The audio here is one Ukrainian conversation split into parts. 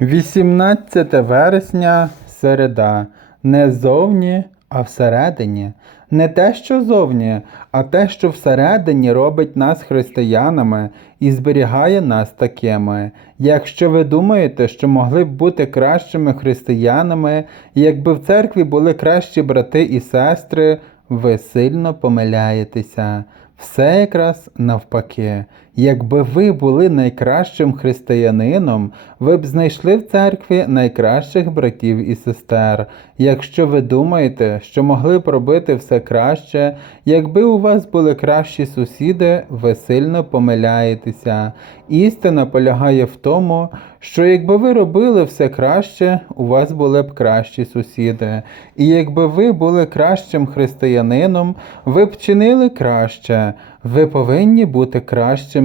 18 вересня середа. Не зовні, а всередині. Не те, що зовні, а те, що всередині робить нас християнами і зберігає нас такими. Якщо ви думаєте, що могли б бути кращими християнами, якби в церкві були кращі брати і сестри, ви сильно помиляєтеся. Все якраз навпаки. Якби ви були найкращим християнином, ви б знайшли в церкві найкращих братів і сестер. Якщо ви думаєте, що могли б робити все краще, якби у вас були кращі сусіди, ви сильно помиляєтеся. Істина полягає в тому, що якби ви робили все краще, у вас були б кращі сусіди. І якби ви були кращим християнином, ви б чинили краще. Ви повинні бути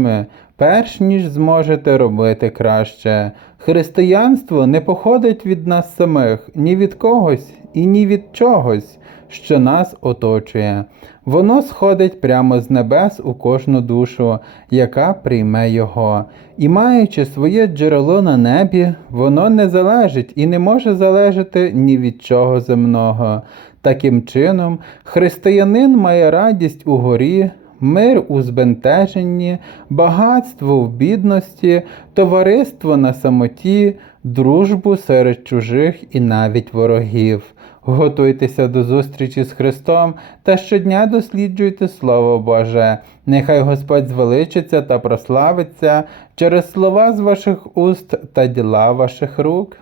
кращими, перш ніж зможете робити краще. Християнство не походить від нас самих, ні від когось і ні від чогось, що нас оточує. Воно сходить прямо з небес у кожну душу, яка прийме його. І маючи своє джерело на небі, воно не залежить і не може залежати ні від чого земного. Таким чином, християнин має радість у горі, мир у збентеженні, багатство в бідності, товариство на самоті, дружбу серед чужих і навіть ворогів. Готуйтеся до зустрічі з Христом та щодня досліджуйте Слово Боже. Нехай Господь звеличиться та прославиться через слова з ваших уст та діла ваших рук.